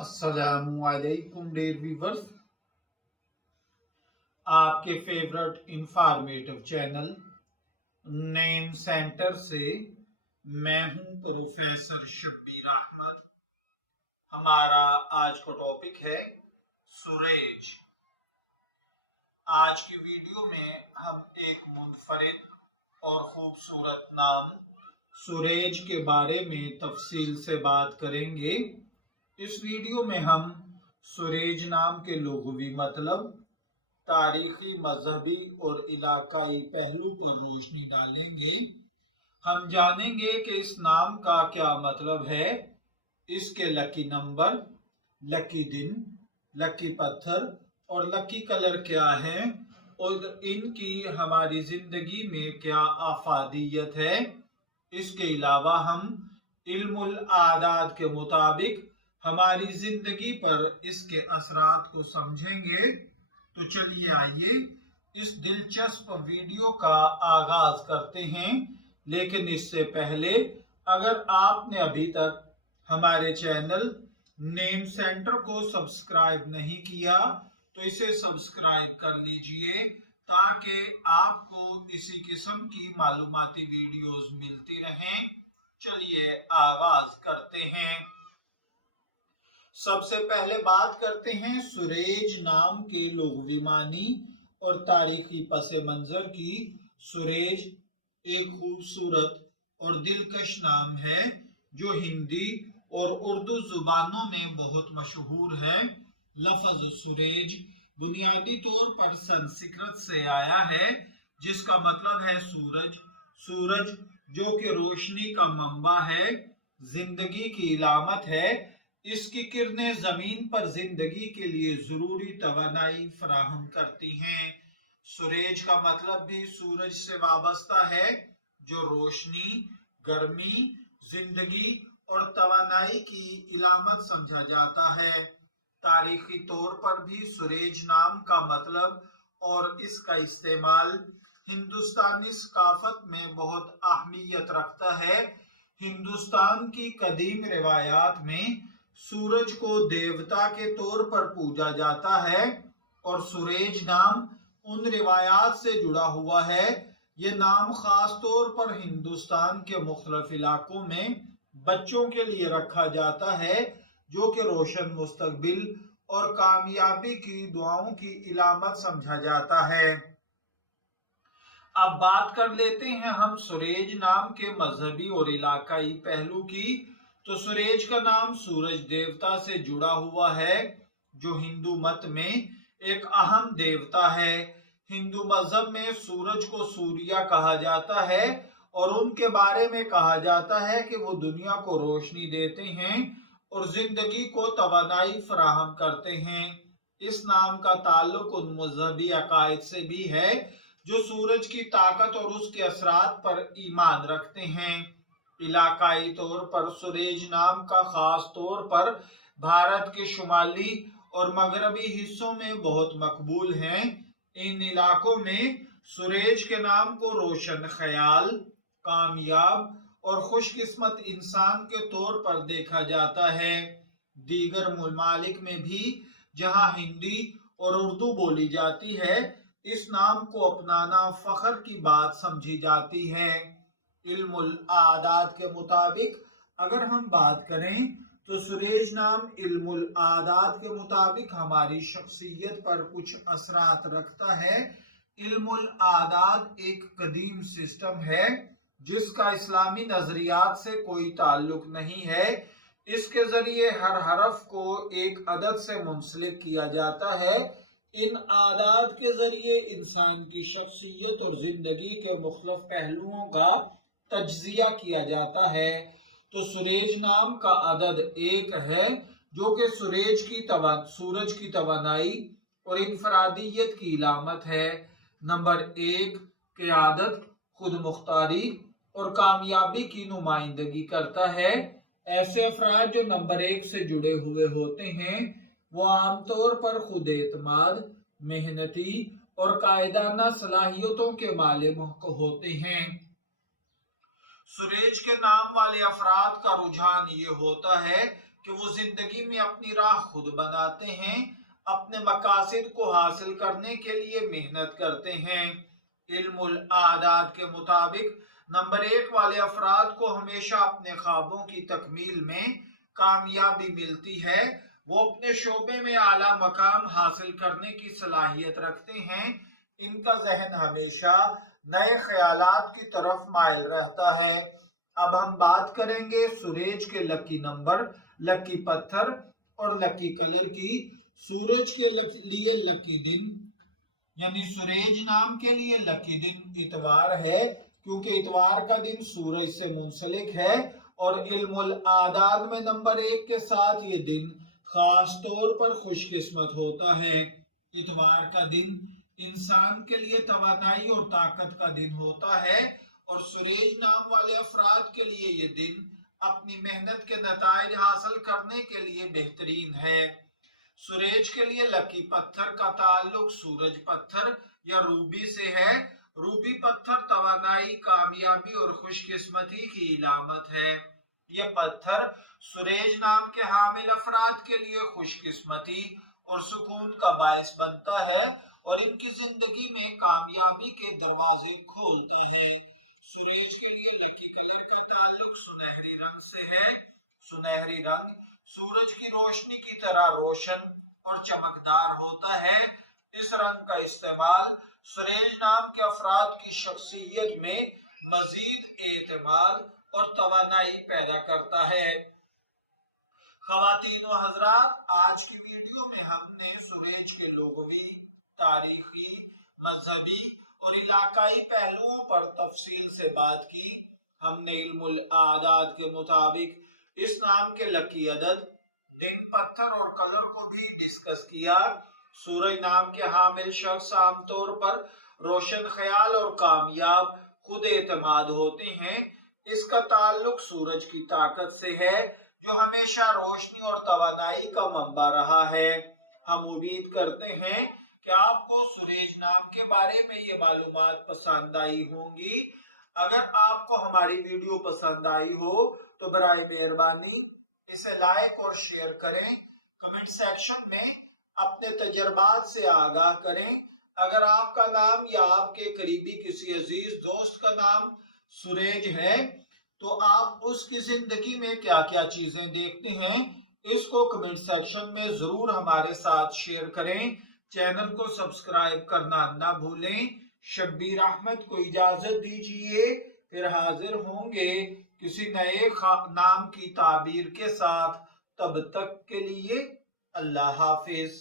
अस्सलामु अलैकुम dear viewers, आपके favourite informative channel name centre से मैं हूं प्रोफेसर शब्बीर अहमद। हमारा आज का टॉपिक है सुरेज। आज की वीडियो में हम एक मुनफरिद और खूबसूरत नाम सुरेज के बारे में तफसील से बात करेंगे। इस वीडियो में हम सुरेज नाम के लुग़वी मतलब, तारीखी, मजहबी और इलाकाई पहलू पर रोशनी डालेंगे। हम जानेंगे कि इस नाम का क्या मतलब है, इसके लकी नंबर, लकी दिन, लकी पत्थर और लकी कलर क्या है और इनकी हमारी जिंदगी में क्या आफादियत है। इसके अलावा हम इल्मुल आदाद के मुताबिक हमारी जिंदगी पर इसके असरात को समझेंगे। तो चलिए आइए इस दिलचस्प वीडियो का आगाज करते हैं। लेकिन इससे पहले अगर आपने अभी तक हमारे चैनल नेम सेंटर को सब्सक्राइब नहीं किया तो इसे सब्सक्राइब कर लीजिए ताकि आपको इसी किस्म की मालूमाती वीडियोस मिलती रहें। चलिए आगाज करते हैं। सबसे पहले बात करते हैं सुरेज नाम के लुग़वी मानी और तारीखी पसे मंजर की। सुरेज एक खूबसूरत और दिलकश नाम है जो हिंदी और उर्दू जुबानों में बहुत मशहूर है। लफ्ज़ सुरेज बुनियादी तौर पर संस्कृत से आया है जिसका मतलब है सूरज। सूरज जो कि रोशनी का मंबा है, जिंदगी की इलामत है। इसकी किरणें जमीन पर जिंदगी के लिए जरूरी तवानाई फराहम करती हैं। सुरेज का मतलब भी सूरज से वाबस्ता है जो रोशनी, गर्मी, जिंदगी और तवानाई की इलामत समझा जाता है। तारीखी तौर पर भी सुरेज नाम का मतलब और इसका इस्तेमाल हिंदुस्तानी सकाफत में बहुत अहमियत रखता है। हिंदुस्तान की कदीम रिवायात में सूरज को देवता के तौर पर पूजा जाता है और सुरेज नाम उन रिवायात से जुड़ा हुआ है। ये नाम खास तौर पर हिंदुस्तान के मुख्तलिफ इलाकों में बच्चों के लिए रखा जाता है जो कि रोशन मुस्तकबिल और कामयाबी की दुआओं की इलामत समझा जाता है। अब बात कर लेते हैं हम सुरेज नाम के मजहबी और इलाकाई पहलू की। तो सुरेज का नाम सूरज देवता से जुड़ा हुआ है जो हिंदू मत में एक अहम देवता है। हिंदू मजहब में सूरज को सूर्या कहा जाता है और उनके बारे में कहा जाता है कि वो दुनिया को रोशनी देते हैं और जिंदगी को तवानाई फराहम करते हैं। इस नाम का ताल्लुक उन मजहबी अकायद से भी है जो सूरज की ताकत और उसके असरात पर ईमान रखते हैं। इलाकाई तौर पर सुरेज नाम का खास तौर पर भारत के शुमाली और मगरबी हिस्सों में बहुत मकबूल हैं। इन इलाकों में सुरेज के नाम को रोशन ख्याल, कामयाब और खुशकिस्मत इंसान के तौर पर देखा जाता है। दीगर मुमालिक में भी जहां हिंदी और उर्दू बोली जाती है, इस नाम को अपनाना फख्र की बात समझी जाती है। इल्मुल आदाद के मुताबिक अगर हम बात करें तो सुरेज नाम इल्मुल आदाद के मुताबिक हमारी शख्सियत पर कुछ असरात रखता है। इल्मुल आदाद एक कदीम सिस्टम है जिसका इस्लामी नजरियात से कोई ताल्लुक नहीं है। इसके जरिए हर हरफ को एक अदद से मुंसलिक किया जाता है। इन आदाद के जरिए इंसान की शख्सियत और जिंदगी के मुख्तलिफ पहलुओं का तज्जिया किया जाता है। तो सुरेज नाम का अदद एक है जो कि सूरज की तवानाई और इनफरादियत की इलामत है। नंबर एक क़ियादत, खुद मुख्तारी और कामयाबी की नुमाइंदगी करता है। ऐसे अफराद जो नंबर एक से जुड़े हुए होते हैं वो आमतौर पर खुद एतमाद, मेहनती और कायदाना सलाहियतों के मालिक होते हैं। सुरेज के नाम वाले अफराद का रुझान ये होता है کہ وہ زندگی میں اپنی راہ خود بناتے ہیں، اپنے مقاصد کو حاصل کرنے کے لیے محنت کرتے ہیں۔ علم العادات کے مطابق نمبر 1 والے افراد کو ہمیشہ اپنے خوابوں کی تکمیل میں کامیابی ملتی ہے۔ وہ اپنے شعبے میں اعلیٰ مقام حاصل کرنے کی صلاحیت رکھتے ہیں۔ ان کا ذہن ہمیشہ نئے خیالات کی طرف مائل رہتا ہے۔ اب ہم بات کریں گے سورج کے لکی نمبر، لکی پتھر اور لکی کلر کی۔ سورج کے لیے لکی دن یعنی سورج نام کے لیے لکی دن اتوار ہے، کیونکہ اتوار کا دن سورج سے منسلک ہے، اور علم العادات میں نمبر 1 کے ساتھ یہ دن خاص طور پر خوش قسمت ہوتا ہے۔ اتوار کا دن انسان کے لیے توانائی اور طاقت کا دن ہوتا ہے، اور سورج نام والے افراد کے لیے یہ دن اپنی محنت کے نتائج حاصل کرنے کے لیے بہترین ہے۔ سورج کے لیے لکی پتھر کا تعلق سورج پتھر یا روبی سے ہے۔ روبی پتھر توانائی، کامیابی اور خوش قسمتی کی علامت ہے۔ یہ پتھر سورج نام کے حامل افراد کے لیے خوش قسمتی اور سکون کا باعث بنتا ہے، اور ان کی زندگی میں کامیابی کے دروازے کھولتا ہے۔ سورج کے لیے لکی کلر کا تعلق سنہری رنگ سے ہے۔ سنہری رنگ سورج کی روشنی کی طرح روشن اور چمکدار ہوتا ہے۔ اس رنگ کا استعمال سورج نام کے افراد کی شخصیت میں مزید اعتماد اور توانائی پیدا کرتا ہے۔ خواتین و حضرات، آج کی ویڈیو میں ہم نے سورج کے لغوی، تاریخی، مذہبی اور علاقائی پہلوؤں پر تفصیل سے بات کی۔ ہم نے علم العادات کے مطابق اس نام کے لکی عدد، دن، پتھر اور کلر کو بھی ڈسکس کیا۔ سورج نام کے حامل شخص عام طور پر روشن خیال اور کامیاب خود اعتماد ہوتے ہیں۔ اس کا تعلق سورج کی طاقت سے ہے، جو ہمیشہ روشنی اور توانائی کا منبع رہا ہے۔ ہم امید کرتے ہیں کہ آپ کو سورج نام کے بارے میں یہ معلومات پسند آئی ہوں گی۔ اگر آپ کو ہماری ویڈیو پسند آئی ہو تو برائے مہربانی اسے لائک اور شیئر کریں۔ کمنٹ سیکشن میں اپنے تجربات سے آگاہ کریں۔ اگر آپ کا نام یا آپ کے قریبی کسی عزیز دوست کا نام سورج ہے تو آپ اس کی زندگی میں کیا کیا چیزیں دیکھتے ہیں، اس کو کمنٹ سیکشن میں ضرور ہمارے ساتھ شیئر کریں۔ چینل کو سبسکرائب کرنا نہ بھولیں۔ شبیر احمد کو اجازت دیجیے، پھر حاضر ہوں گے کسی نئے نام کی تعبیر کے ساتھ۔ تب تک کے لیے اللہ حافظ۔